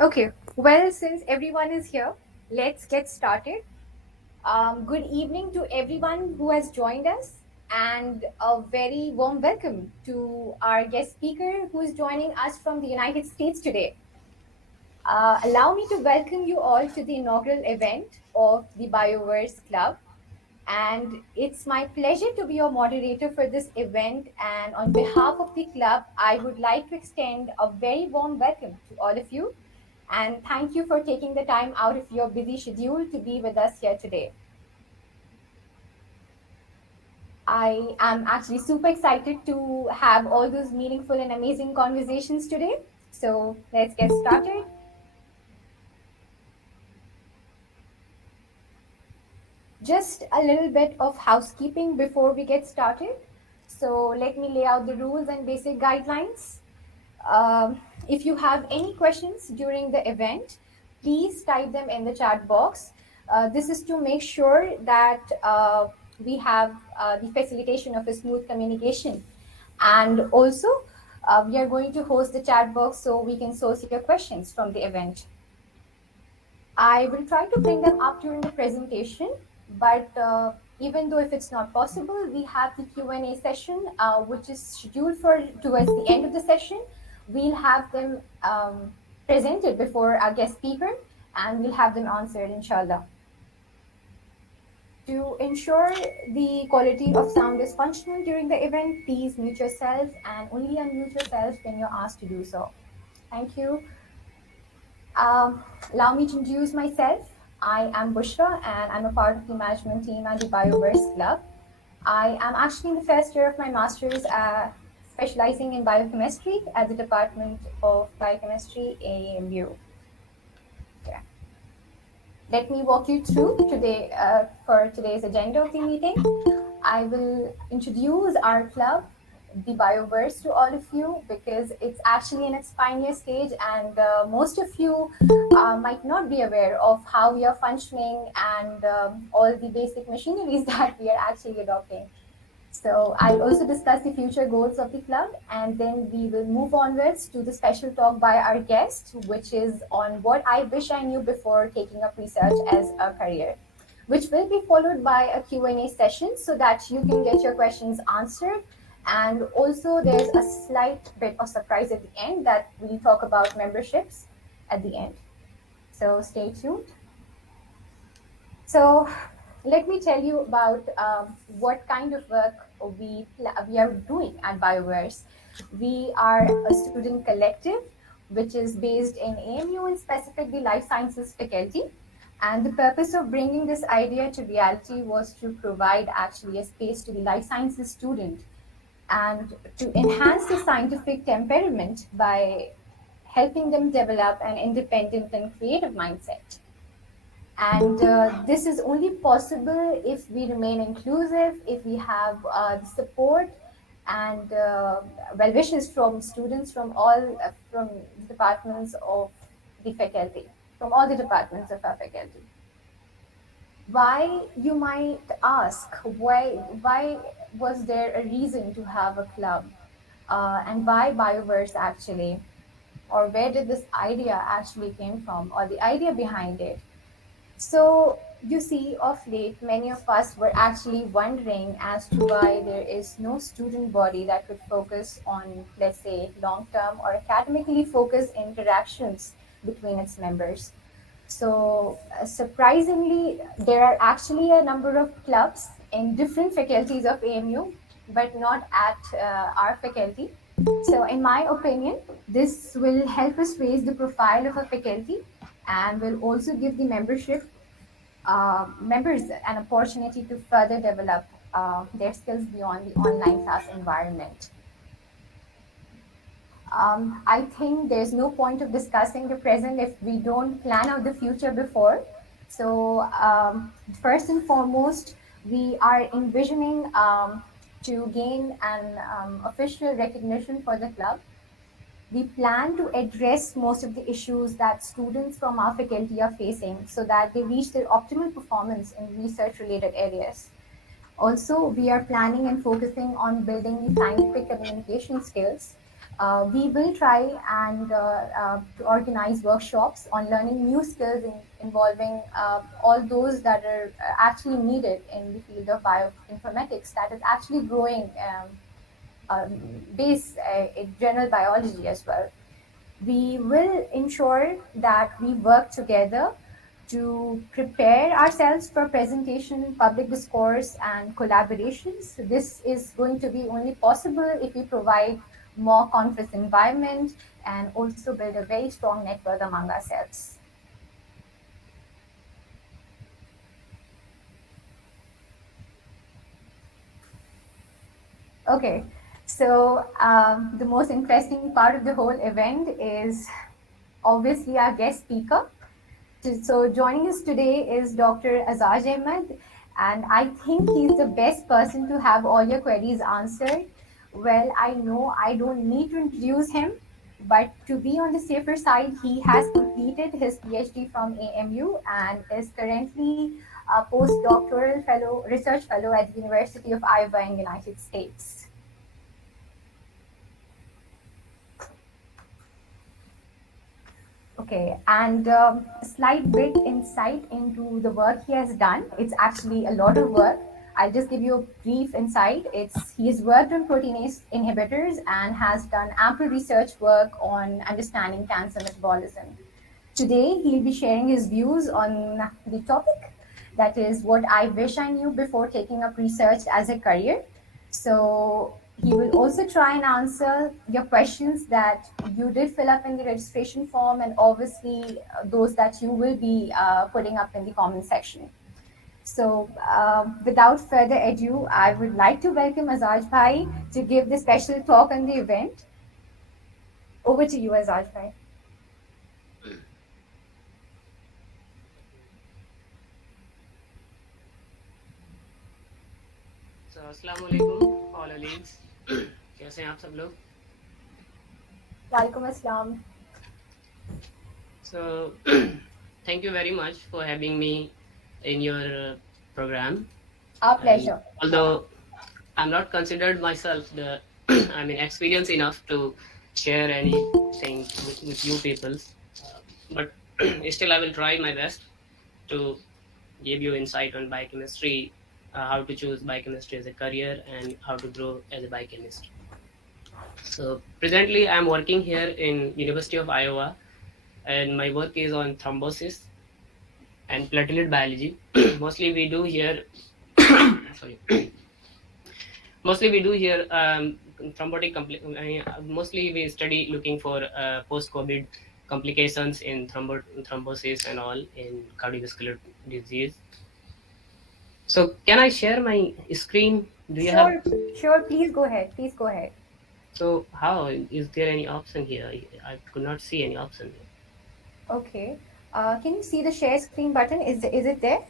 Okay, well, since everyone is here, let's get started. Good evening to everyone who has joined us, and a very warm welcome to our guest speaker who is joining us from the United States today. Allow me to welcome you all to the inaugural event of the Bioverse Club. And it's my pleasure to be your moderator for this event. And on behalf of the club, I would like to extend a very warm welcome to all of you. And thank you for taking the time out of your busy schedule to be with us here today. I am actually super excited to have all those meaningful and amazing conversations today. So let's get started. Just a little bit of housekeeping before we get started. So let me lay out the rules and basic guidelines. If you have any questions during the event, please type them in the chat box. This is to make sure that we have the facilitation of a smooth communication. And also, we are going to host the chat box so we can source your questions from the event. I will try to bring them up during the presentation, but even though if it's not possible, we have the Q&A session, which is scheduled for towards the end of the session. We'll have them presented before our guest speaker, and we'll have them answered, inshallah. To ensure the quality of sound is functional during the event, please mute yourself and only unmute yourself when you're asked to do so. Thank you. Allow me to introduce myself. I am Bushra, and I'm a part of the management team at the Bioverse Club. I am actually in the first year of my master's, specializing in biochemistry at the Department of Biochemistry, AMU. Okay. Let me walk you through today for today's agenda of the meeting. I will introduce our club, the Bioverse, to all of you because it's actually in its pioneer stage, and most of you might not be aware of how we are functioning and all the basic machineries that we are actually adopting. So I'll also discuss the future goals of the club, and then we will move onwards to the special talk by our guest, which is on what I wish I knew before taking up research as a career, which will be followed by a Q&A session so that you can get your questions answered. And also there's a slight bit of surprise at the end that we'll talk about memberships at the end. So stay tuned. So let me tell you about what kind of work we are doing at Bioverse. We are a student collective, which is based in AMU and specifically life sciences faculty. And the purpose of bringing this idea to reality was to provide actually a space to the life sciences student and to enhance the scientific temperament by helping them develop an independent and creative mindset. And this is only possible if we remain inclusive, if we have the support and well wishes from students from all from the departments of the faculty, from all the departments of our faculty. Why, you might ask, why was there a reason to have a club, and why Bioverse actually, or where did this idea actually came from, or the idea behind it? So you see, of late, many of us were actually wondering as to why there is no student body that could focus on, let's say, long-term or academically focused interactions between its members. So surprisingly, there are actually a number of clubs in different faculties of AMU, but not at our faculty. So in my opinion, this will help us raise the profile of a faculty and will also give the members an opportunity to further develop their skills beyond the online class environment. I think there's no point of discussing the present if we don't plan out the future before. So, first and foremost, we are envisioning to gain an official recognition for the club. We plan to address most of the issues that students from our faculty are facing so that they reach their optimal performance in research related areas. Also, we are planning and focusing on building the scientific communication skills. We will try and to organize workshops on learning new skills involving all those that are actually needed in the field of bioinformatics that is actually growing base in general biology as well. We will ensure that we work together to prepare ourselves for presentation, public discourse, and collaborations. So this is going to be only possible if we provide more conference environment and also build a very strong network among ourselves. Okay, so the most interesting part of the whole event is obviously our guest speaker. So joining us today is Dr. Azaj Ahmed, and I think he's the best person to have all your queries answered. Well, I know I don't need to introduce him, but to be on the safer side, he has completed his PhD from AMU and is currently a postdoctoral fellow, research fellow at the University of Iowa in the United States. Okay, and a slight bit insight into the work he has done. It's actually a lot of work. I'll just give you a brief insight. He has worked on proteinase inhibitors and has done ample research work on understanding cancer metabolism. Today, he'll be sharing his views on the topic, that is, what I wish I knew before taking up research as a career. So, he will also try and answer your questions that you did fill up in the registration form, and obviously those that you will be putting up in the comment section. So, without further ado, I would like to welcome Azaj Bhai to give the special talk on the event. Over to you, Azaj Bhai. So अस्सलाम वालेकुम all colleagues. कैसे हैं आप सब लोग? Walaikum Assalam. So thank you very much for having me in your program. Our And pleasure. although I'm not considered myself the experienced enough to share anything with you people, but still I will try my best to give you insight on biochemistry, how to choose biochemistry as a career, and how to grow as a biochemist. So presently, I'm working here in University of Iowa, and my work is on thrombosis and platelet biology. Mostly we do here, sorry, mostly we do here thrombotic. Mostly we study looking for post-COVID complications in thrombosis and all in cardiovascular disease. So can I share my screen? Do you have? Sure, sure. Please go ahead. Please go ahead. So how is there any option here? I could not see any option here. Okay. Can you see the share screen button? Is it there?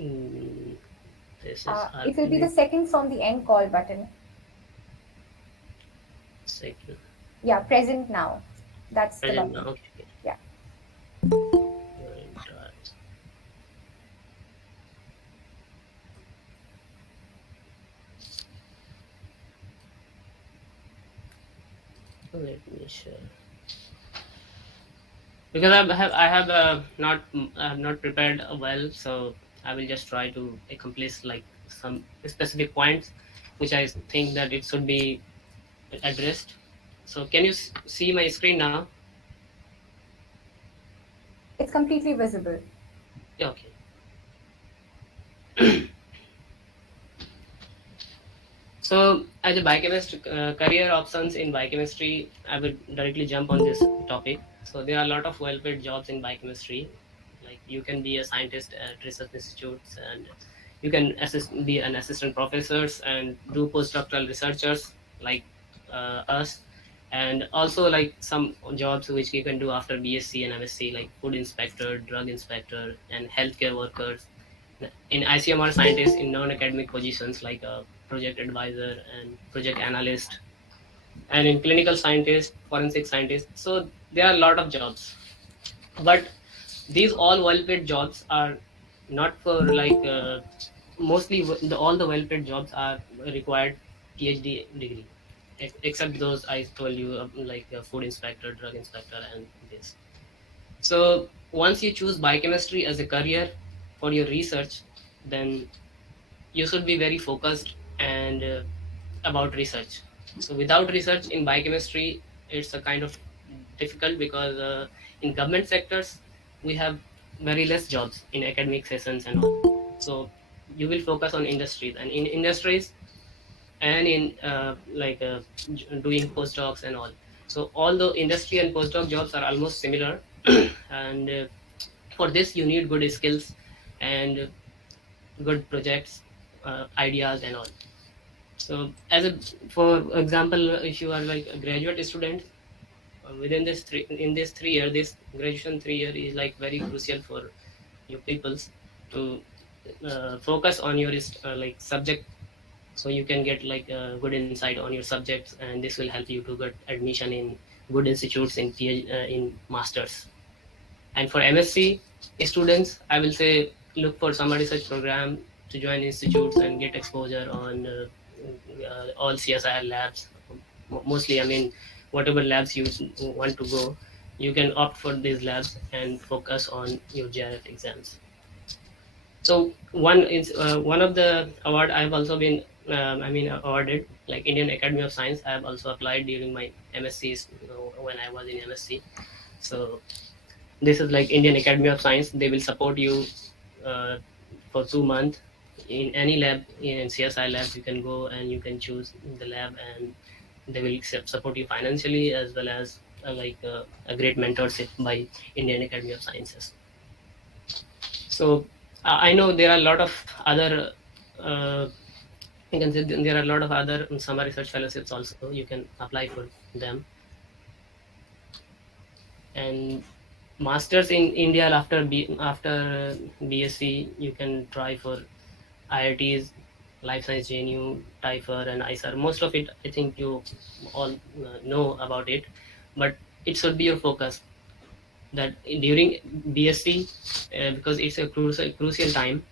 Mm, this is It will be the argument second from the end call button. second. Yeah, present now. That's the Present now. button. Okay. Yeah. Your entire. Let me share. Because I have not prepared well, so I will just try to accomplish like some specific points, which I think that it should be addressed. So can you see my screen now? It's completely visible. Yeah, okay. So, as a biochemist, career options in biochemistry, I would directly jump on this topic. So there are a lot of well-paid jobs in biochemistry. Like you can be a scientist at research institutes, and you can be an assistant professors and do postdoctoral researchers like us, and also like some jobs which you can do after BSc and MSc, like food inspector, drug inspector, and healthcare workers. In ICMR scientists in non-academic positions like a project advisor and project analyst, and in clinical scientist, forensic scientist. So there are a lot of jobs, but these all well-paid jobs are not for like mostly all the well-paid jobs are required PhD degree, except those I told you, like food inspector, drug inspector, and this. So once you choose biochemistry as a career for your research, then you should be very focused and about research. So without research in biochemistry, it's a kind of difficult, because in government sectors we have very less jobs in academic sessions and all. So you will focus on industries, and in industries and in doing postdocs and all. So all the industry and postdoc jobs are almost similar, and for this you need good skills and good projects, ideas and all. So as a for example, if you are like a graduate student, within this three in this 3 year, this graduation 3 year is like very crucial for you peoples to focus on your like subject, so you can get like a good insight on your subjects, and this will help you to get admission in good institutes in in masters. And for MSc students, I will say look for summer research program to join institutes and get exposure on all CSIR labs. Mostly, I mean, whatever labs you want to go, you can opt for these labs and focus on your JRF exams. So one of the award I've also been awarded, like Indian Academy of Science. I have also applied during my MSCs, when I was in MSc. So this is like Indian Academy of Science. They will support you uh, for 2 months in any lab. In CSI labs you can go and you can choose the lab, and they will support you financially, as well as a great mentorship by Indian Academy of Sciences. So I know there are a lot of other uh, you can say there are a lot of other summer research fellowships also, you can apply for them. And masters in India after BSc, you can try for IITs, Life Science JNU, TIFER, and ISAR. Most of it, I think you all know about it, but it should be your focus that during BSc, because it's a crucial time,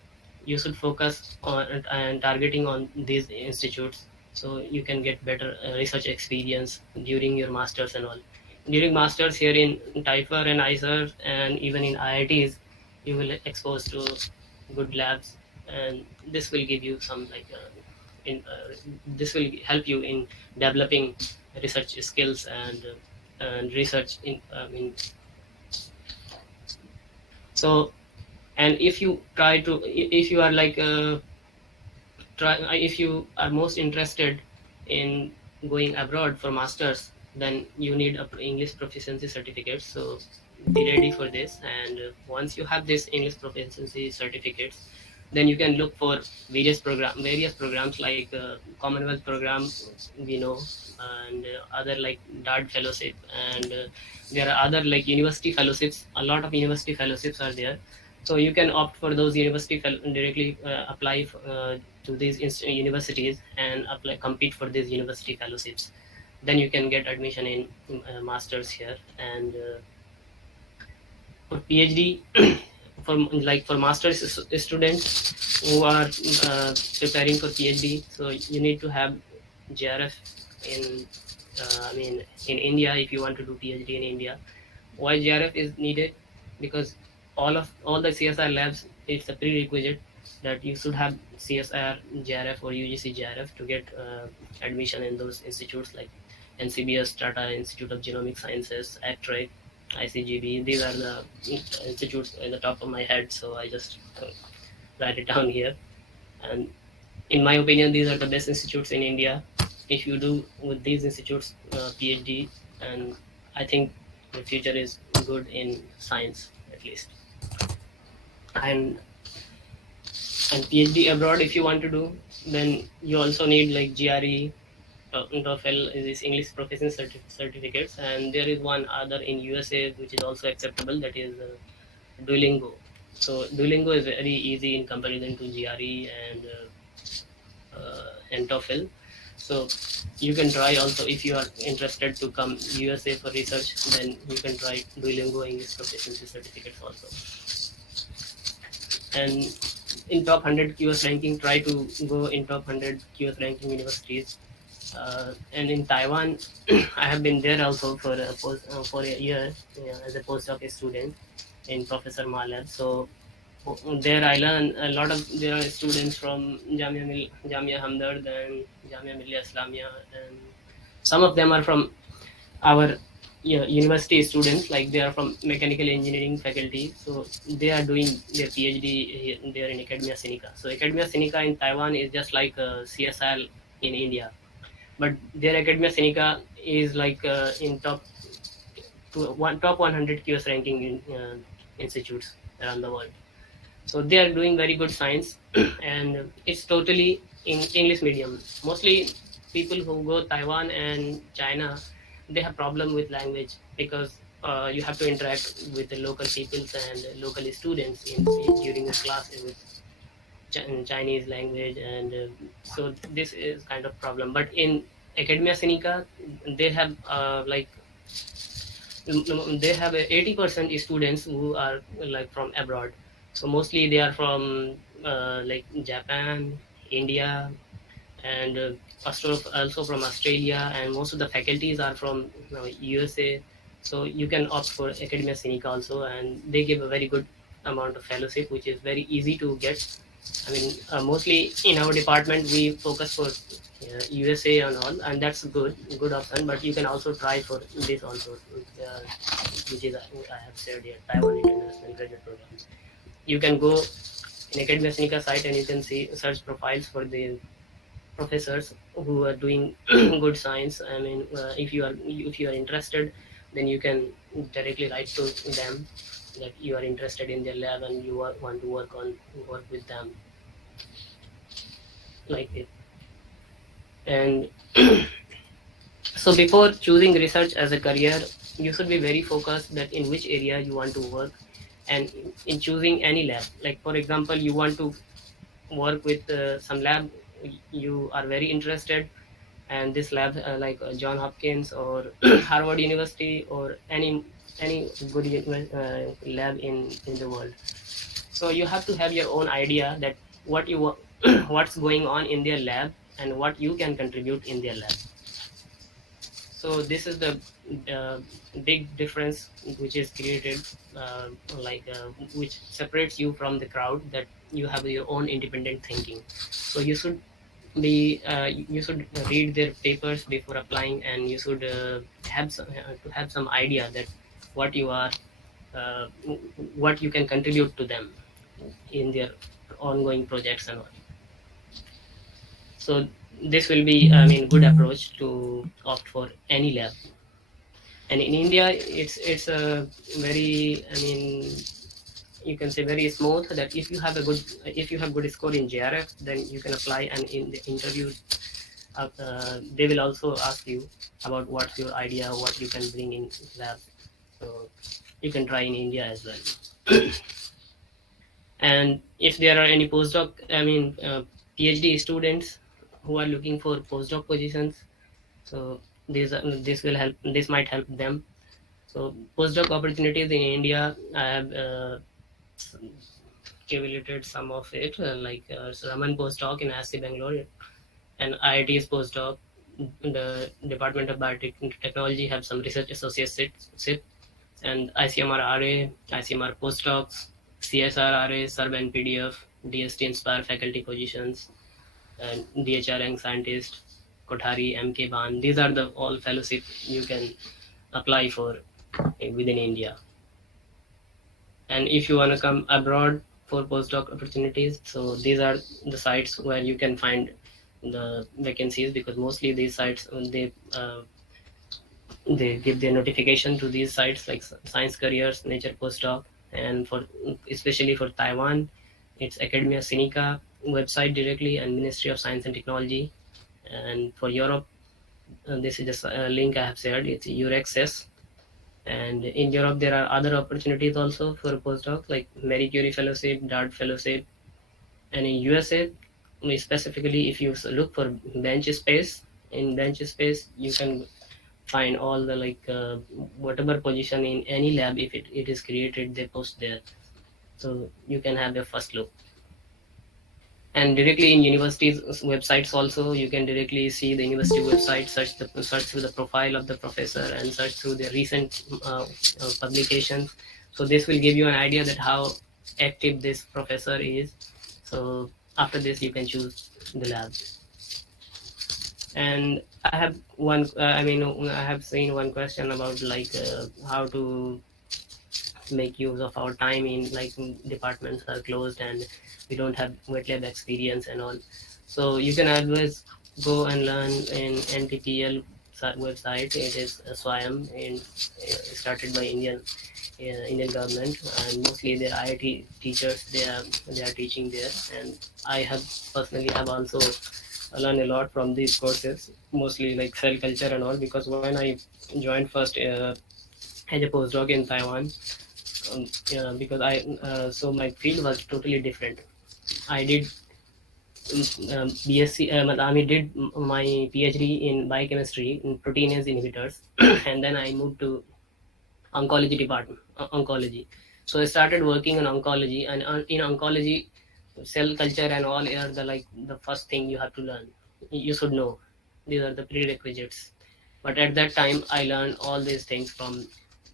you should focus on and targeting on these institutes, so you can get better research experience during your masters and all. During masters here in TIFER and ISER and even in IITs, you will exposed to good labs, and this will give you some in this will help you in developing research skills and research in so. And if you try to if you are if you are most interested in going abroad for masters, then you need a English proficiency certificate. So be ready for this, and once you have this English proficiency certificates, then you can look for various programs like Commonwealth program, we know, and other like DARD fellowship, and there are other like university fellowships. A lot of university fellowships are there, so you can opt for those directly apply to these universities and apply compete for these university fellowships. Then you can get admission in masters here. And for PhD, for masters students who are preparing for PhD, so you need to have JRF in in India if you want to do PhD in India. Why JRF is needed? Because all the CSR labs, it's a prerequisite that you should have CSR JRF or UGC JRF to get admission in those institutes like NCBS, Tata Institute of Genomic Sciences, ACTREC, ICGB. These are the institutes in the top of my head, so I just write it down here. And in my opinion, these are the best institutes in India. If you do with these institutes PhD, and I think the future is good in science at least. And PhD abroad, if you want to do, then you also need like GRE, TOEFL is this English profession certificates, and there is one other in USA which is also acceptable, that is Duolingo. So Duolingo is very easy in comparison to GRE and TOEFL. So you can try also if you are interested to come USA for research, then you can try Duolingo English proficiency certificates also. And in top 100 QS ranking, try to go in top 100 QS ranking universities. And in Taiwan, I have been there also for a year, as a postdoc student in Professor Ma lab. So there I learn a lot of, there are students from Jamia Hamdard and Jamia Millia Islamia, and some of them are from our, yeah, university students, like they are from mechanical engineering faculty, so they are doing their PhD there in Academia Sinica. So Academia Sinica in Taiwan is just like CSL in India, but their Academia Sinica is like in top 100 QS ranking institutes around the world. So they are doing very good science, and it's totally in English medium. Mostly people who go Taiwan and China, they have problem with language, because you have to interact with the local peoples and local students during the class with Chinese language, and so this is kind of problem. But in Academia Sinica, they have they have 80% students who are like from abroad. So mostly they are from like Japan, India, and also from Australia, and most of the faculties are from USA. So you can opt for Academia Sinica also, and they give a very good amount of fellowship, which is very easy to get. I mean, mostly in our department we focus for USA and all, and that's good option. But you can also try for this also, which is I have said here, Taiwan International Graduate Programs. You can go in Academia Sinica site and you can see search profiles for the professors who are doing good science. I mean, if you are interested, then you can directly write to them that you are interested in their lab and you want to work with them, like it. And so before choosing research as a career, you should be very focused that in which area you want to work, and in choosing any lab. Like for example, you want to work with some lab you are very interested, and this lab like John Hopkins or Harvard University or any good lab in the world. So you have to have your own idea that what's going on in their lab and what you can contribute in their lab. So this is the uh, big difference which is created, which separates you from the crowd, that you have your own independent thinking. So you should read their papers before applying, and you should have some idea that what you are uh, what you can contribute to them in their ongoing projects and all. So this will be, I mean, good approach to opt for any lab. And in India, it's a very, I mean, you can say very smooth, that if you have good score in JRF, then you can apply, and in the interview they will also ask you about what's your idea, what you can bring in lab. So you can try in India as well. And if there are any postdoc, I mean, PhD students who are looking for postdoc positions, so this might help them. So postdoc opportunities in India, I have accumulated some of it, Raman postdoc in ASC Bangalore, and IIT's postdoc. The Department of Biotechnology have some research associateship, and ICMR RA, ICMR postdocs, CSR RA, SERB and PDF, DST Inspire faculty positions, and DHR rank scientist, Kothari, MK Ban. These are the all fellowship you can apply for within India. And if you want to come abroad for postdoc opportunities, so these are the sites where you can find the vacancies, because mostly these sites they they give their notification to these sites like Science Careers, Nature Postdoc, and for especially for Taiwan, it's Academia Sinica website directly and Ministry of Science and Technology. And for Europe, this is just a link I have shared. It's Euraccess. And in Europe, there are other opportunities also for postdoc like Marie Curie Fellowship, Dart Fellowship, and in USA, specifically if you look for bench space, in bench space you can find all the whatever position in any lab if it is created they post there, so you can have a first look. And directly in universities websites also you can directly see the university website, search through the profile of the professor and search through the recent publications. So this will give you an idea that how active this professor is. So after this you can choose the lab. And I have one I have seen one question about how to make use of our time in departments are closed and we don't have wet lab experience and all. So you can always go and learn in NTPL website. It is a SWAYAM and started by Indian government, and mostly their IIT teachers they are teaching there. And I have personally have also learned a lot from these courses, mostly like cell culture and all, because when I joined first as a postdoc in Taiwan, because so my field was totally different. I did BSc, I did my PhD in biochemistry in proteinase inhibitors, and then I moved to oncology department, oncology. So I started working in oncology, and in oncology, cell culture and all are the first thing you have to learn. You should know. These are the prerequisites. But at that time, I learned all these things from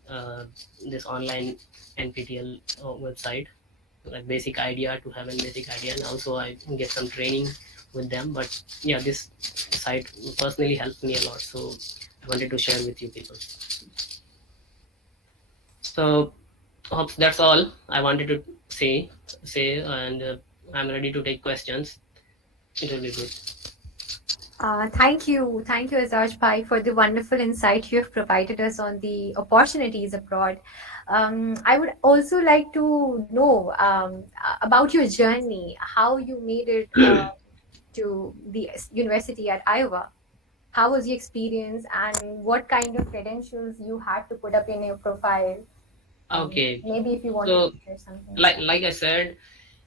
uh, this online NPTEL website, like basic idea to have a basic idea, and also I get some training with them. But yeah, this site personally helped me a lot, so I wanted to share with you people. So hope that's all I wanted to say, and I'm ready to take questions. It will be good. Thank you, Azaj Bhai, for the wonderful insight you have provided us on the opportunities abroad. I would also like to know about your journey, how you made it to the university at Iowa. How was your experience, and what kind of credentials you had to put up in your profile? Okay, Maybe if you wanted so to share something on that. like I said,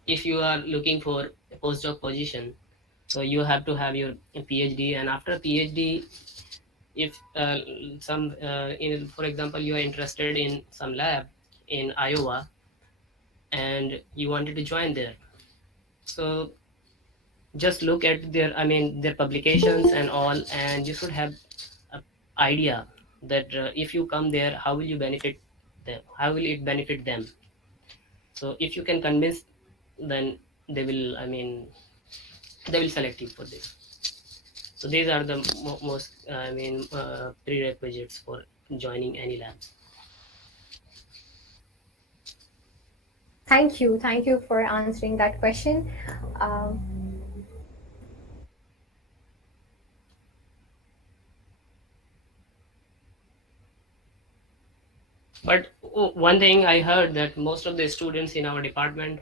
if you are looking for a postdoc position, so you have to have your PhD, and after PhD, if some in for example you are interested in some lab in Iowa and you wanted to join there, so just look at their publications and all, and you should have a idea that if you come there, how will you benefit them, how will it benefit them. So if you can convince, then they will they will select you for this. So these are the most prerequisites for joining any lab. Thank you for answering that question. Um, But one thing I heard that most of the students in our department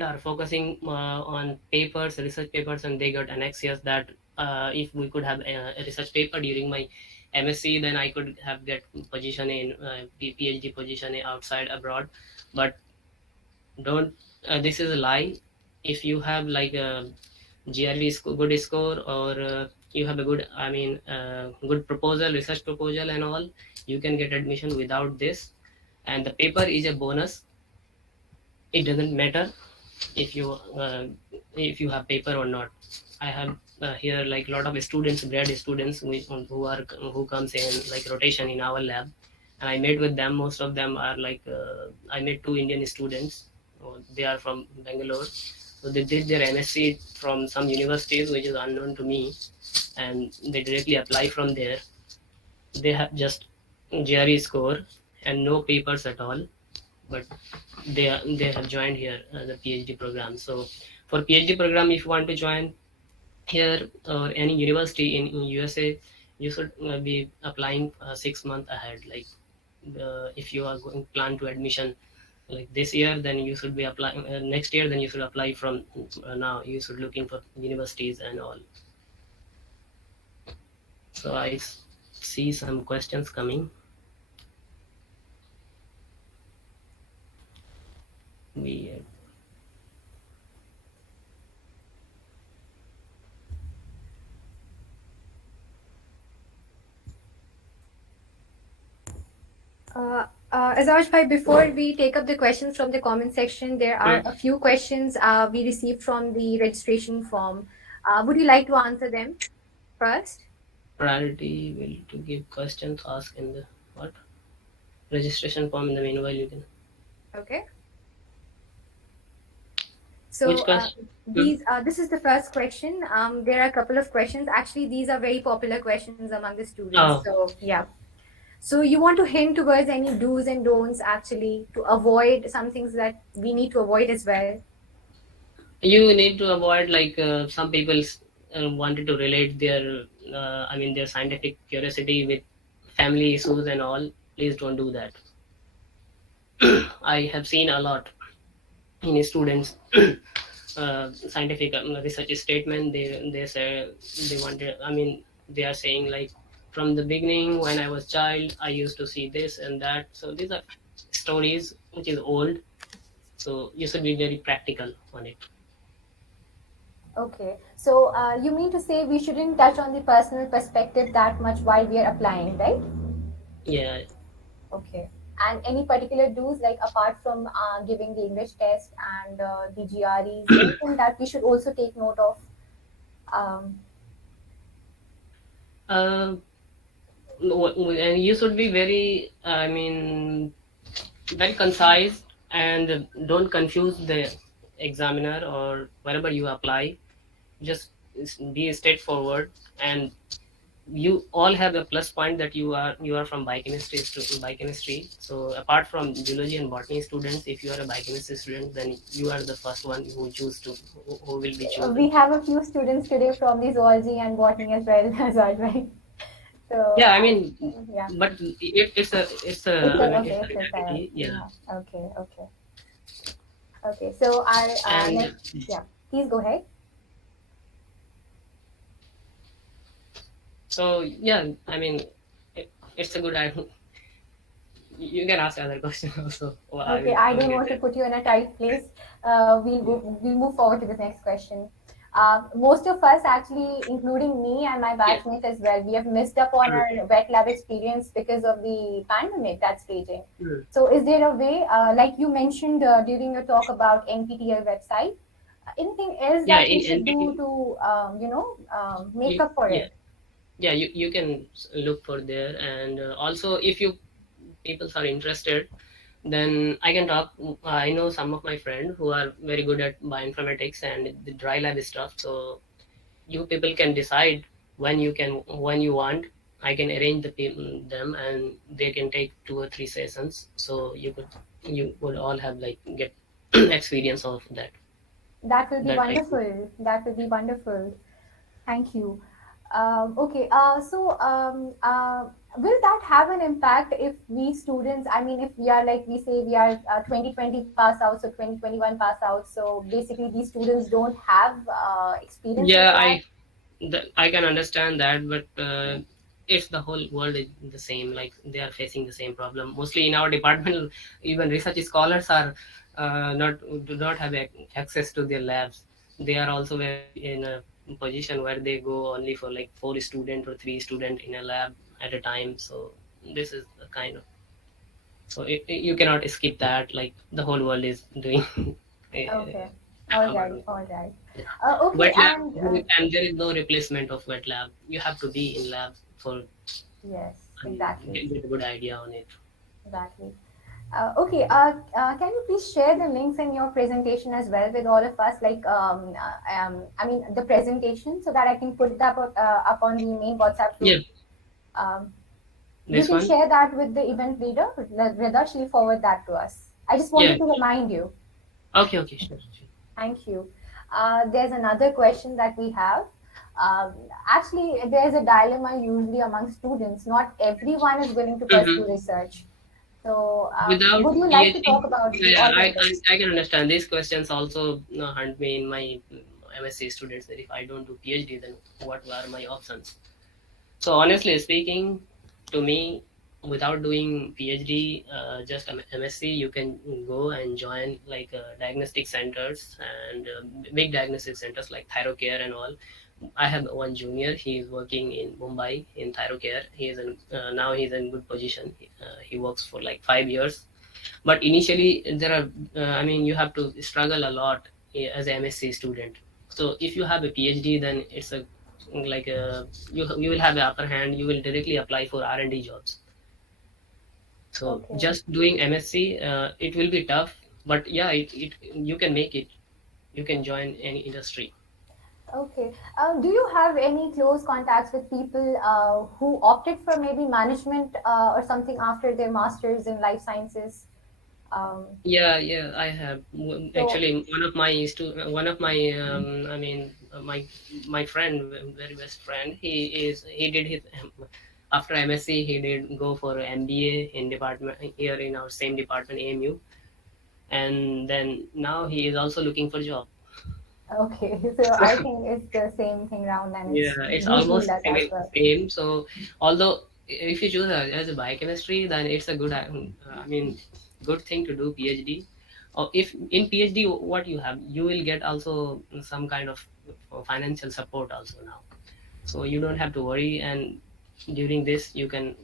are focusing on papers, research papers, and they got annexious that if we could have a research paper during my MSc, then I could have get position in PhD position outside abroad. But don't this is a lie. If you have like a GRE good score, or you have a good good proposal, research proposal, and all, you can get admission without this. And the paper is a bonus. It doesn't matter if you uh, if you have paper or not. I have here like a lot of students, grad students who comes in like rotation in our lab, and I met with them. Most of them are I met two Indian students. They are from Bangalore, so they did their MSc from some universities which is unknown to me, and they directly apply from there. They have just GRE score and no papers at all, but they have joined here the PhD program. So for PhD program, if you want to join, here or any university in USA, you should be applying 6 months ahead. Like if you are going plan to admission like this year, then you should be applying next year. Then you should apply from now. You should looking for universities and all. So see some questions coming. We Azaj bhai, before we take up the questions from the comment section, there are Hmm. a few questions we received from the registration form. Would you like to answer them first? Priority will to give questions asked in the what registration form. In the meanwhile, you can Okay. which So question? Hmm? these this is the first question. There are a couple of questions. Actually, these are very popular questions among the students. Oh, So yeah. So you want to hint towards any do's and don'ts actually to avoid some things that we need to avoid as well. you need to avoid like some people wanted to relate their their scientific curiosity with family issues and all. Please don't do that. I have seen a lot in students scientific research statement. They say they wanted, they are saying like from the beginning when I was child I used to see this and that. So these are stories which is old, so you should be very practical on it. Okay. So you mean to say we shouldn't touch on the personal perspective that much while we are applying, right? Yeah. Okay. And any particular do's, like apart from giving the English test and the GREs, anything that we should also take note of? Um, uh, and you should be very very concise and don't confuse the examiner or wherever you apply. Just be straightforward, and you all have a plus point that you are from biochemistry. So apart from geology and botany students, if you are a biochemistry student, then you are the first one who will be we chosen. have a few students today from the zoology and botany as well, as well, right? So, Yeah, yeah. but It's a, it's okay, a it's a fair. reality. Yeah. Yeah. Okay, okay. Okay. So our And next, yeah, please go ahead. so yeah, it's a good idea. You can ask other question also. Well, I Okay, will I don't forget want to it. put you in a tight place. We'll move forward to the next question. Most of us, actually, including me and my Yeah. batchmates as well, we have missed up on our wet lab experience because of the pandemic that's raging. Mm. So, is there a way, like you mentioned during your talk about NPTEL website, anything else Yeah, that we in should do NPT, to, make up for yeah, it? yeah, you can look for there. And also if you people are interested, then I can talk. I know some of my friends who are very good at bioinformatics and the dry lab stuff. So you people can decide when you want. I can arrange them, and they can take 2 or 3 sessions. So you would all have like get experience of That will be that I think. wonderful. That will be wonderful. Thank you. Okay, will that have an impact if we students, I mean, if we are like we say we are 2020 pass out, so 2021 pass out, so basically these students don't have experience in the Yeah, lab? I can understand that, but it's the whole world is the same. Like they are facing the same problem. Mostly in our department, even research scholars are not do not have access to their labs. They are also very in a position where they go only for like 4 student or 3 student in a lab at a time. So this is a kind of, so you cannot skip that. Like the whole world is doing. Okay, all Our right, all right. yeah. Okay, Wet lab, and and there is no replacement of wet lab. You have to be in lab for yes, exactly, get a good idea on it. exactly. Okay, can you please share the links in your presentation as well with all of us, like, I mean, the presentation, so that I can put that up on the main WhatsApp Yeah, group. Um, you this can one. share that with the event leader. Rida, she'll forward that to us. I just Yeah. wanted to remind you. Okay. Okay. Sure. Sure. Thank you. There's another question that we have. Um, Actually, there's a dilemma usually among students. Not everyone is willing to pursue Hmm. research. So, Without would you like to talk PhD, about the yeah, alternatives? I can understand these questions also hunt me in my MSc students that if I don't do PhD, then what are my options? So honestly speaking, to me, without doing PhD, just MSc, you can go and join like diagnostic centers and big diagnostic centers like Thyrocare and all. I have one junior. He is working in Mumbai in Thyrocare. He is in now he's in good position. He works for like 5 years. But initially, there are I mean, you have to struggle a lot as a MSc student. So if you have a PhD, then it's a like a you will have the upper hand. You will directly apply for R&D jobs. So Okay. just doing MSc, it will be tough, but yeah, it you can make it. You can join any industry. Okay. Do you have any close contacts with people who opted for maybe management or something after their masters in life sciences? Um, Yeah, yeah, I have. so, Actually, one of my I mean my friend, very best friend. He did his after MSc. He did go for MBA in department here in our same department, AMU, and then now he is also looking for job. okay. So I think it's the same thing round, and it's Yeah, it's usually almost luck as well. same. So although if you choose as a biochemistry, then it's a good I mean good thing to do PhD. Or if in PhD, what you have, you will get also some kind of financial support also now. So you don't have to worry, and during this you can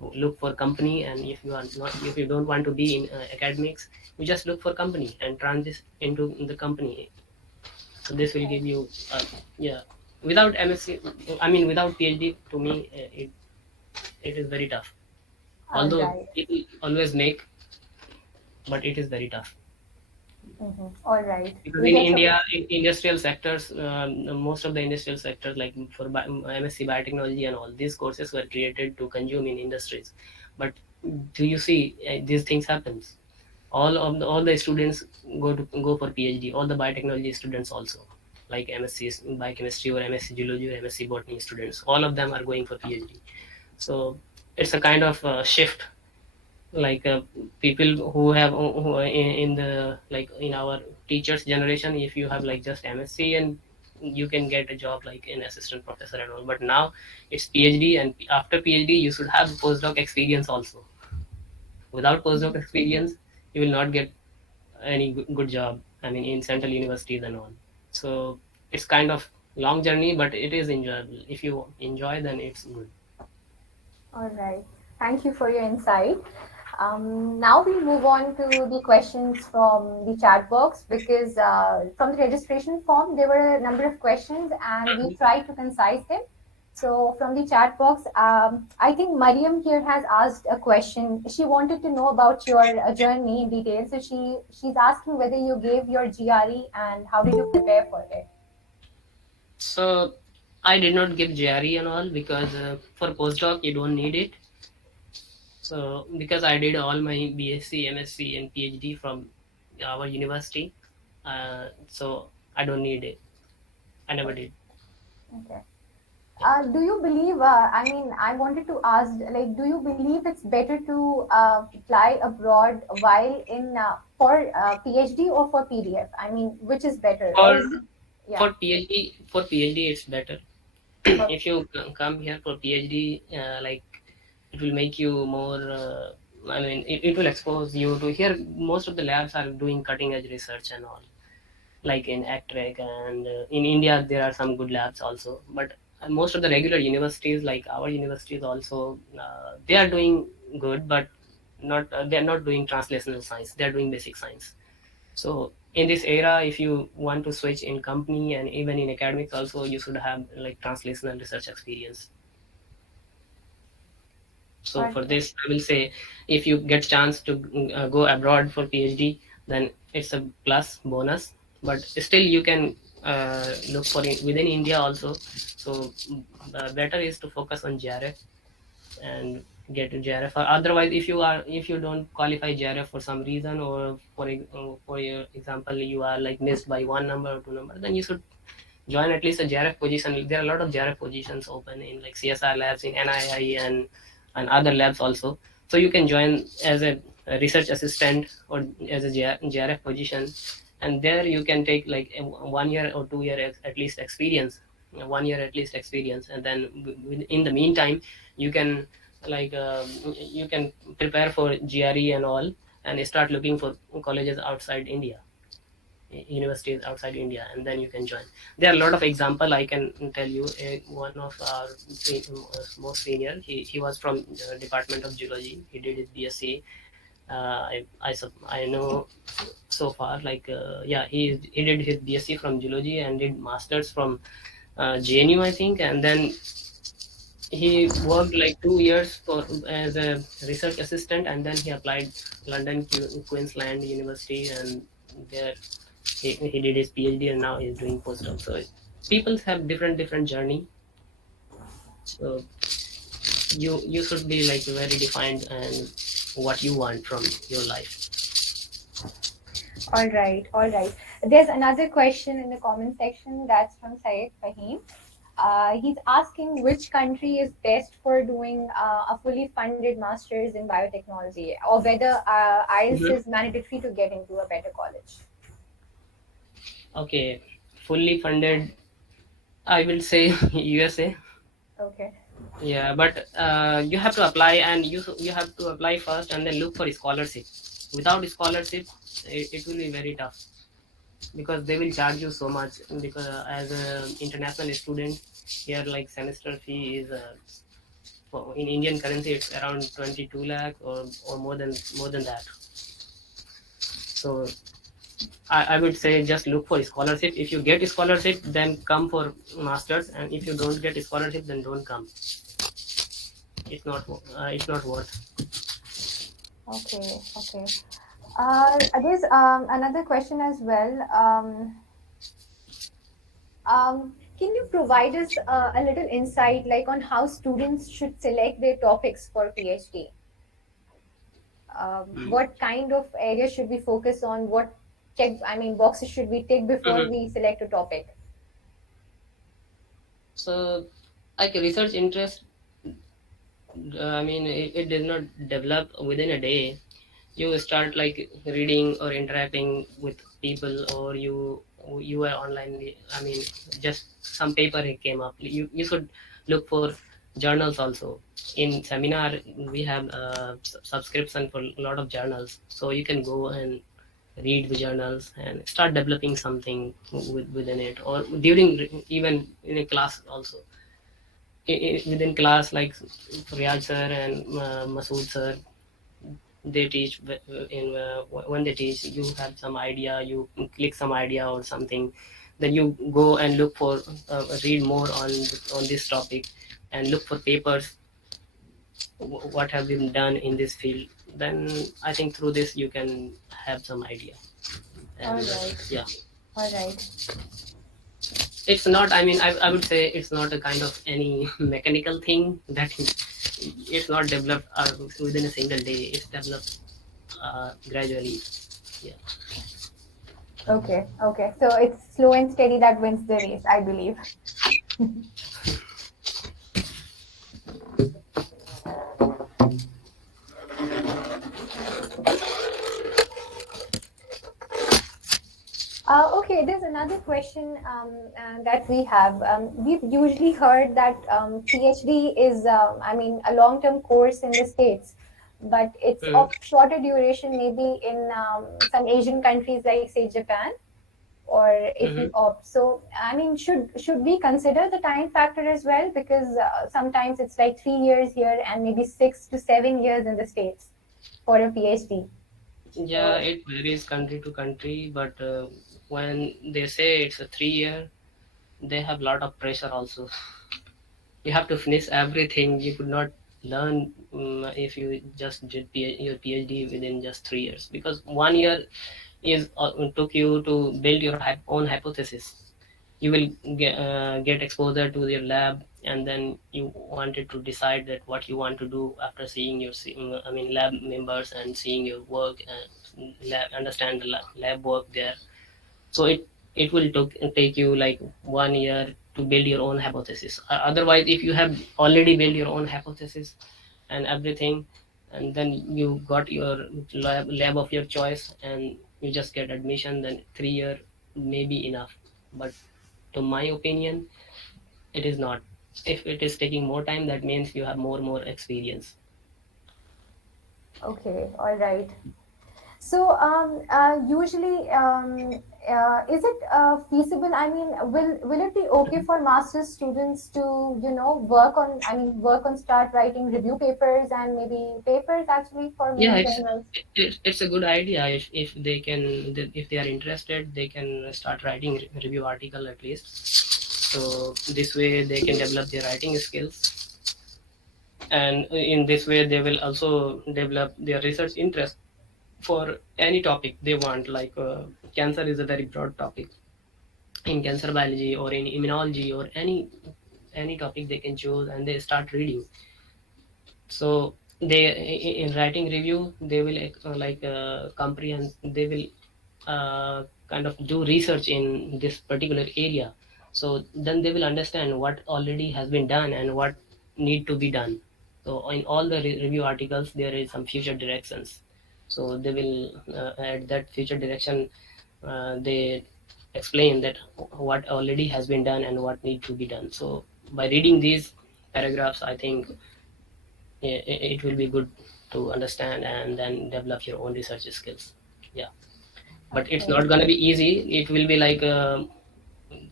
look for company. And if you don't want to be in academics, you just look for company and transit into the company. So this will give you yeah, without MSc, I mean without PhD, to me it is very tough, All although right. people always make, but it is very tough Mm-hmm. All right. because We in get your India, point. in industrial sectors, most of the industrial sectors like for MSc biotechnology and all these courses were created to consume in industries. But do you see these things happens, all the students go for PhD, all the biotechnology students also, like MSc biochemistry or MSc geology or MSc botany students, all of them are going for PhD. So it's a kind of shift, like people who have who are in the like in our teachers generation, if you have like just MSc and you can get a job like an assistant professor and all. But now it's PhD, and after PhD you should have postdoc experience also. Without postdoc experience, you will not get any good job, I mean in central universities and all. So it's kind of long journey, but it is enjoyable. If you enjoy, then it's good. All right. Thank you for your insight. Now we move on to the questions from the chat box because from the registration form there were a number of questions and we tried to concise them. So from the chat box, I think Mariam here has asked a question. She wanted to know about your journey in detail. So she's asking whether you gave your GRE and how did you prepare for it. So I did not give JRE and all because for postdoc you don't need it. So because I did all my BSc, MSc, and PhD from our university, so I don't need it. I never did. Okay. Yeah. Do you believe, I mean, I wanted to ask, like, do you believe it's better to apply abroad while in for PhD or for PDF? I mean, which is better? Or For is it, yeah, PhD it's better. for, If you come here for PhD, like it will make you more. I mean, it will expose you to here. Most of the labs are doing cutting edge research and all, like in ACTREC, and in India there are some good labs also. But most of the regular universities, like our universities, also they are doing good, but not they are not doing translational science. They are doing basic science. So in this era, if you want to switch in company and even in academics also, you should have like translational research experience. So or, for this, I will say, if you get chance to go abroad for PhD, then it's a plus bonus. But still, you can look for it within India also. So better is to focus on JRF and get to JRF. Or otherwise, if you don't qualify JRF for some reason, or for your example, you are like missed by one number or two number, then you should join at least a JRF position. There are a lot of JRF positions open in like CSR labs in NII and other labs also. So you can join as a research assistant or as a JRF position, and there you can take like a 1 year or 2 year at least experience, 1 year at least experience, and then in the meantime you can like you can prepare for GRE and all, and start looking for colleges outside India, universities outside India, and then you can join. There are a lot of example I can tell you. One of our most senior, he was from Department of Geology. He did his BSc. I know so far like yeah, he did his BSc from Geology and did masters from JNU I think, and then he worked like 2 years for as a research assistant, and then he applied London Queensland University, and there he did his PhD, and now he's doing postdoc. So people have different journey. So you should be like very defined and what you want from your life. All right, all right. There's another question in the comment section that's from Syed Fahim. He's asking which country is best for doing a fully funded master's in biotechnology, or whether IELTS Mhm. is mandatory to get into a better college. Okay, fully funded. I will say USA. Okay. Yeah, but you have to apply, and you have to apply first, and then look for a scholarship. Without a scholarship, it will be very tough because they will charge you so much. Because as an international student here, like semester fee is in Indian currency, it's around 22 lakh or more than that. So I would say just look for a scholarship. If you get a scholarship, then come for masters, and if you don't get a scholarship, then don't come. It's not worth. Okay, okay. There's another question as well. Can you provide us a little insight, like on how students should select their topics for PhD? What kind of areas should we focus on? What boxes should we tick before Mhm. we select a topic? So like research interest, it does not develop within a day. You start like reading or interacting with people, or you were online. Just some paper came up, you should look for journals also. In seminar we have subscription for a lot of journals, so you can go and read the journals and start developing something within it, or during even in a class also. Within class, like Riyad sir and Masood sir, they teach in when they teach, you have some idea, you click some idea or something, then you go and look for read more on this topic, and look for papers, what have been done in this field. Then I think through this you can have some idea. All And right, yeah, all right. it's not, I would say it's not a kind of any mechanical thing that it's not developed within a single day. It's developed gradually. Yeah. Okay, okay. So it's slow and steady that wins the race, I believe. Okay, there's another question that we have. We've usually heard that PhD is, a long-term course in the States, but it's Hmm. of shorter duration, maybe in some Asian countries like, say, Japan, or if we Hmm. opt. So, should we consider the time factor as well? Because sometimes it's like 3 years here and maybe 6 to 7 years in the States for a PhD. Yeah, So, it varies country to country, but when they say it's a 3 year, they have a lot of pressure also. You have to finish everything. You could not learn if you just did your PhD within just 3 years, because 1 year is took you to build your own hypothesis. You will get exposure to your lab, and then you wanted to decide that what you want to do after seeing your lab members and seeing your work and understand the lab work there. So it will take you like 1 year to build your own hypothesis. Otherwise, if you have already built your own hypothesis and everything, and then you got your lab of your choice and you just get admission, then 3 year may be enough. But to my opinion, it is not. If it is taking more time, that means you have more experience. Okay, all right. So, usually, is it feasible? I mean, will it be okay for master's students to, work on? I mean, work on start writing review papers and maybe papers actually for Yeah, main journals. it's a good idea. If they can, if they are interested, they can start writing review article at least. So this way they can develop their writing skills, and in this way they will also develop their research interest for any topic they want. Like cancer is a very broad topic. In cancer biology or in immunology or any topic they can choose, and they start reading. So they in writing review they will comprehend, they will kind of do research in this particular area. So then they will understand what already has been done and what need to be done. So in all the review articles there is some future directions. So they will at that future direction, they explain that what already has been done and what need to be done. So by reading these paragraphs, I think it will be good to understand and then develop your own research skills. Yeah, but it's Okay. not gonna be easy. It will be like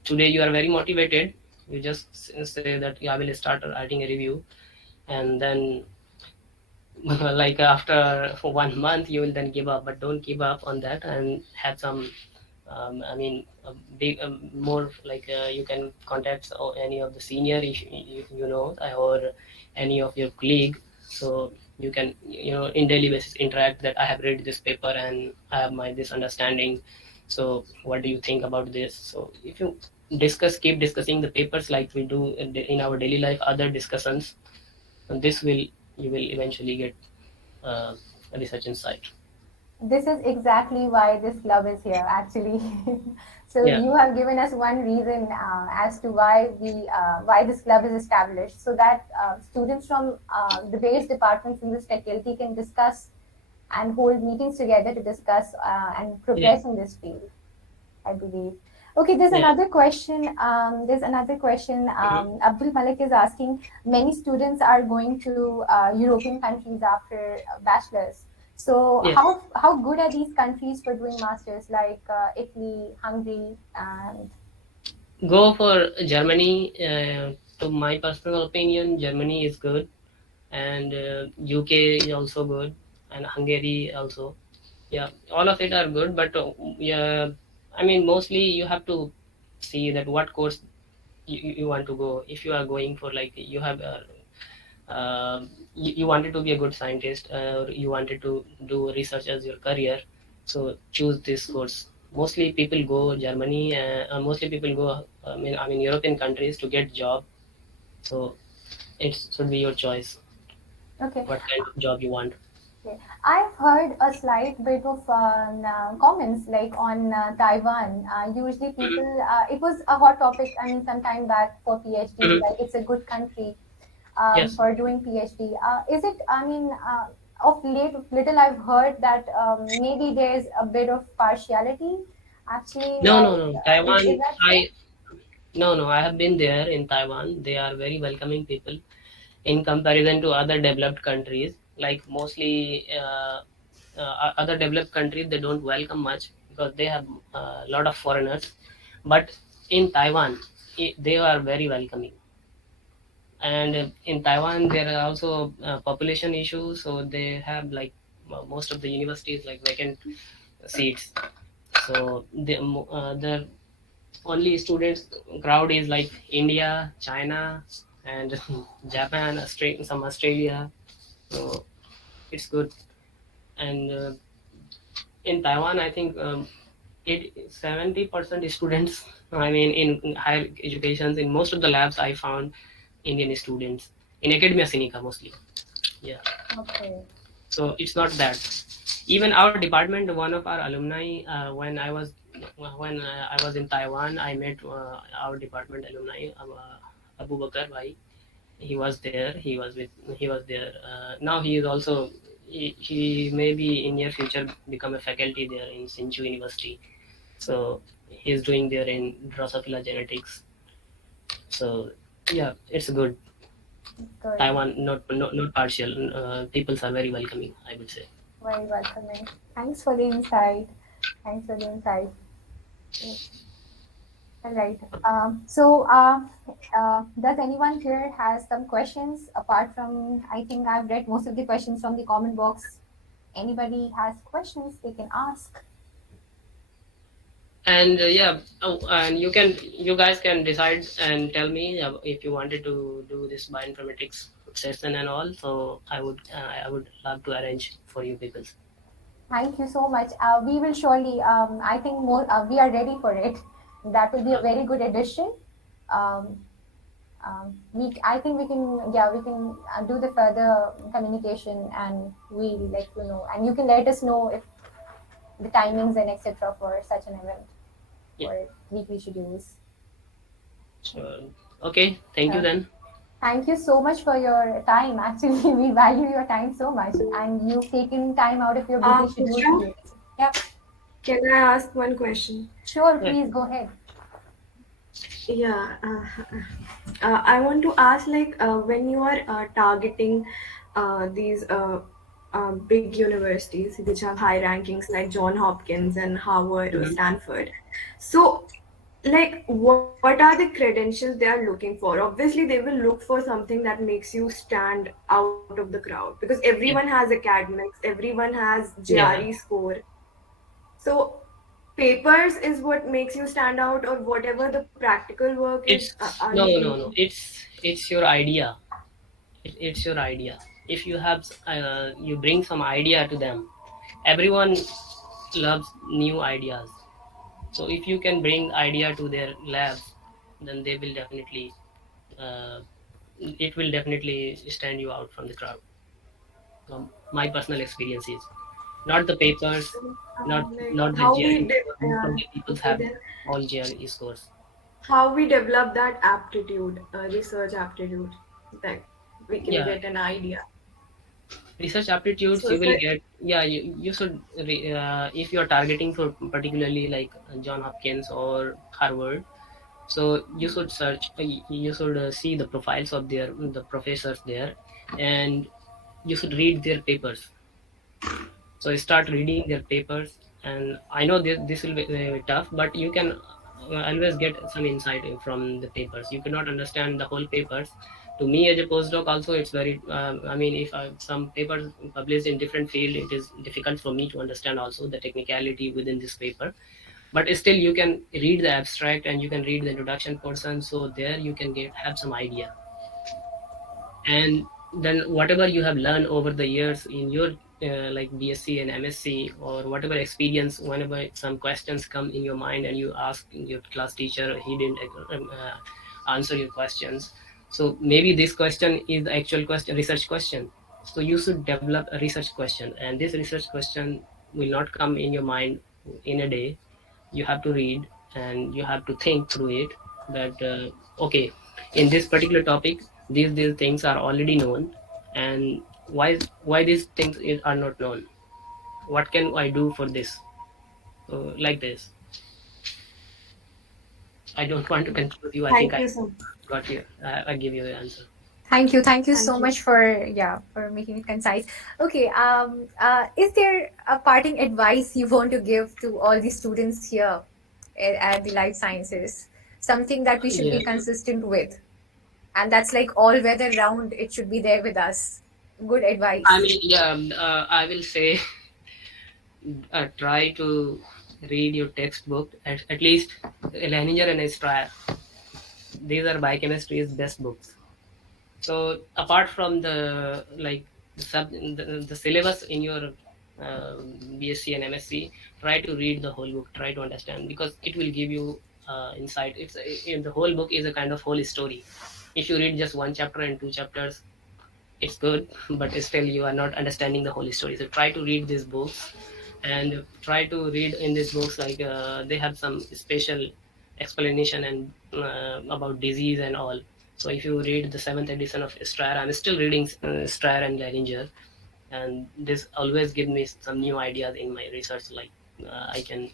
today you are very motivated, you just say that, yeah, I will start writing a review, and then like after for 1 month you will then give up. But don't give up on that, and have some I mean a big more like you can contact any of the senior if you know, or any of your colleague. So you can, in daily basis interact that I have read this paper and I have my this understanding, so what do you think about this? So if you keep discussing the papers like we do in our daily life, other discussions, and this will, you will eventually get uh, a research insight. This is exactly why this club is here, actually. So Yeah. you have given us one reason as to why this club is established, so that students from the various departments in this faculty can discuss and hold meetings together to discuss and Yeah. progress in this field, I believe. Okay, there's Yeah. another question. There's another question. Mhm. Abdul Malik is asking, many students are going to European countries after bachelor's. So Yeah. how good are these countries for doing masters, like Italy, Hungary, and Go for Germany. To my personal opinion, Germany is good, and UK is also good, and Hungary also. Yeah, all of it are good, but yeah, I mean mostly you have to see that what course you want to go. If you are going for like you have you wanted to be a good scientist, or you wanted to do research as your career, so choose this course. Mostly people go Germany, mostly people go I mean European countries to get job. So it should be your choice okay. what kind of job you want. Okay. I've heard a slight bit of comments like on Taiwan. Usually, Mhm. people, it was a hot topic. I mean, some time back for PhD, Mhm. like it's a good country Yes. for doing PhD. Is it? I mean, of late, little I've heard that maybe there's a bit of partiality. Actually, No, no, like, no. is Taiwan, that so? no, I have been there in Taiwan. They are very welcoming people in comparison to other developed countries. Like mostly other developed countries, they don't welcome much because they have a lot of foreigners. But in Taiwan, they are very welcoming. And in Taiwan, there are also population issues, so they have like most of the universities like vacant seats. So the only students crowd is like India, China, and Japan, some Australia. So it's good. And in Taiwan, I think 70% students. I mean, in higher educations, in most of the labs, I found Indian students in academia sinica mostly. Yeah. Okay. So it's not bad. Even our department, one of our alumni, when I was in Taiwan, I met our department alumni, Abu Bakar Bhai. He was there. He was there. Now he is also. He may be in near future become a faculty there in Sinju University. So he's doing there in Drosophila genetics. So yeah, it's good. Good. Taiwan, not partial. Peoples are very welcoming, I would say. Very welcoming. Thanks for the insight. Thanks for the insight. Yes. All right. Does anyone here has some questions apart from? I think I've read most of the questions from the comment box. Anybody has questions, they can ask. And yeah, and you guys can decide and tell me if you wanted to do this bioinformatics session and all. So I would love to arrange for you people. Thank you so much. We will surely. I think more. We are ready for it. That will be a very good addition. Um, I think we can. Yeah, we can do the further communication, and we'll let you know. And you can let us know if the timings and etc. for such an event Yeah. for weekly schedules. So okay, thank you Uh, then. Thank you so much for your time. Actually, we value your time so much, and you've taken time out of your busy schedule to Puja, do this. Yep, can I ask one question? sure. Yeah. Please go ahead. Yeah, I want to ask like when you are targeting these big universities which have high rankings like John Hopkins and Harvard or Mhm. Stanford, so like what are the credentials they are looking for? Obviously, they will look for something that makes you stand out of the crowd because everyone Yeah. has academics, everyone has GRE Yeah. score. So papers is what makes you stand out, or whatever the practical work is. Are It's you no. thinking? It's your idea. It's your idea. If you have you bring some idea to them, everyone loves new ideas. So if you can bring idea to their labs, then they will definitely uh, it will definitely stand you out from the crowd. My personal experience is not the papers, Like not the how we GRE score. Most of the people okay, have then all GRE scores. how we develop that aptitude, research aptitude, that we can Yeah, get an idea. research aptitudes you So will get. Yeah, you should if you are targeting for particularly like John Hopkins or Harvard. So you should search. You should see the profiles of the professors there, and you should read their papers. So start reading their papers, and I know this will be tough, but you can always get some insight from the papers. You cannot understand the whole papers. To me as a postdoc also, it's very I mean, if some papers published in different field, it is difficult for me to understand also the technicality within this paper. But still you can read the abstract and you can read the introduction portion, so there you can get have some idea. And then whatever you have learned over the years in your like BSc and MSc, or whatever experience, whenever some questions come in your mind and you ask your class teacher, he didn't answer your questions. So maybe this question is the actual question, research question. So you should develop a research question, and this research question will not come in your mind in a day. You have to read and you have to think through it, that okay, in this particular topic, these things are already known, and why these things are not known, what can I do for this. So like this, I don't want to confuse you. I think thank I you so much. got you. I give you the answer. Thank you. Thank you so Thank you. much for for making it concise. Okay. Is there a parting advice you want to give to all the students here at the life sciences? Something that we should Yeah, be consistent with, and that's like all weather round. It should be there with us. Good I advice. mean, yeah, I will say try to read your textbook, at least Leninger and Estrada. These are biochemistry's best books. So apart from the like the syllabus in your BSc and MSc, try to read the whole book, try to understand, because it will give you insight. The whole book is a kind of whole story. If you read just one chapter and two chapters, it's good, but still you are not understanding the whole story. So try to read these books, and try to read in these books, like they have some special explanation and about disease and all. So if you read the seventh edition of Strayer, I'm still reading Strayer and Leringer, and this always give me some new ideas in my research. Like I can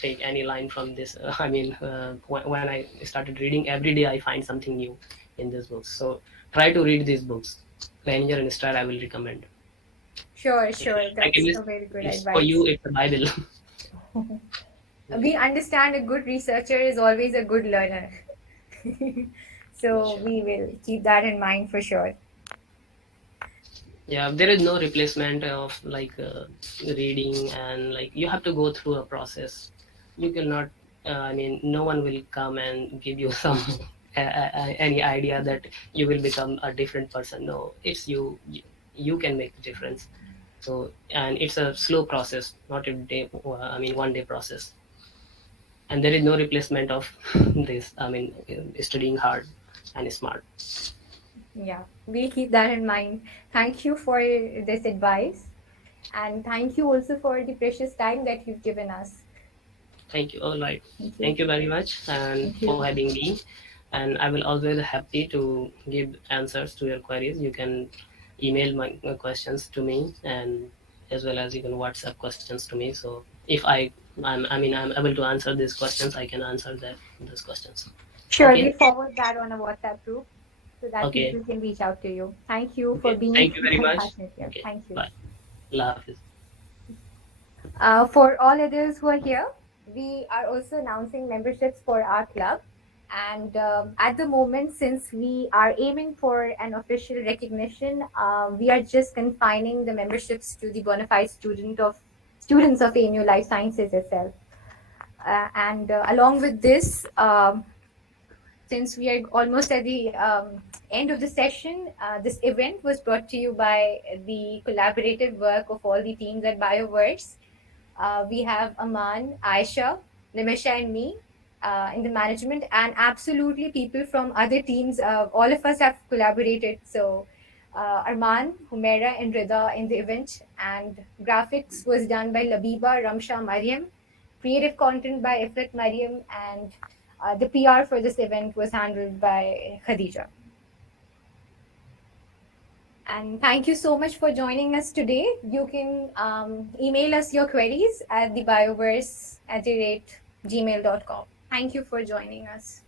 take any line from this. When I started reading every day, I find something new in these books. So try to read these books. Ranger and Star, I will recommend. Sure, sure. That's a Alchemist, very good it's for you. advice. It's a Bible. We understand a good researcher is always a good learner. So Sure. we will keep that in mind for sure. Yeah, there is no replacement of like reading, and like you have to go through a process. You cannot. No one will come and give you some any idea that you will become a different person. No, it's you. You can make the difference. So, and it's a slow process, not a day. 1 day process, and there is no replacement of this. Studying hard and smart. Yeah, we'll keep that in mind. Thank you for this advice. And thank you also for the precious time that you've given us. Thank you. All right. Thank you. Thank you very much, and Thank for you. having me. And I will always happy to give answers to your queries. You can email my questions to me, and as well as you can WhatsApp questions to me. So if I'm able to answer these questions, I can answer those questions. Sure, Okay. we'll forward that on a WhatsApp group so that Okay. people can reach out to you. Thank you for Okay. being Thank you very much. compassionate here. Okay. Thank you. Bye. Allah Hafiz. For all others who are here, we are also announcing memberships for our club. And at the moment, since we are aiming for an official recognition, we are just confining the memberships to the bona fide students of AMU Life Sciences itself. And along with this, since we are almost at the end of the session, this event was brought to you by the collaborative work of all the teams at Bioverse. We have Aman, Aisha, Nimesha, and me in the management, and absolutely people from other teams. All of us have collaborated. So, Arman, Humaira, and Rida in the event, and graphics was done by Labiba, Ramsha, Mariam. Creative content by Ifrit Mariam, and the PR for this event was handled by Khadija. And thank you so much for joining us today. You can email us your queries at thebioverse@gmail.com. Thank you for joining us.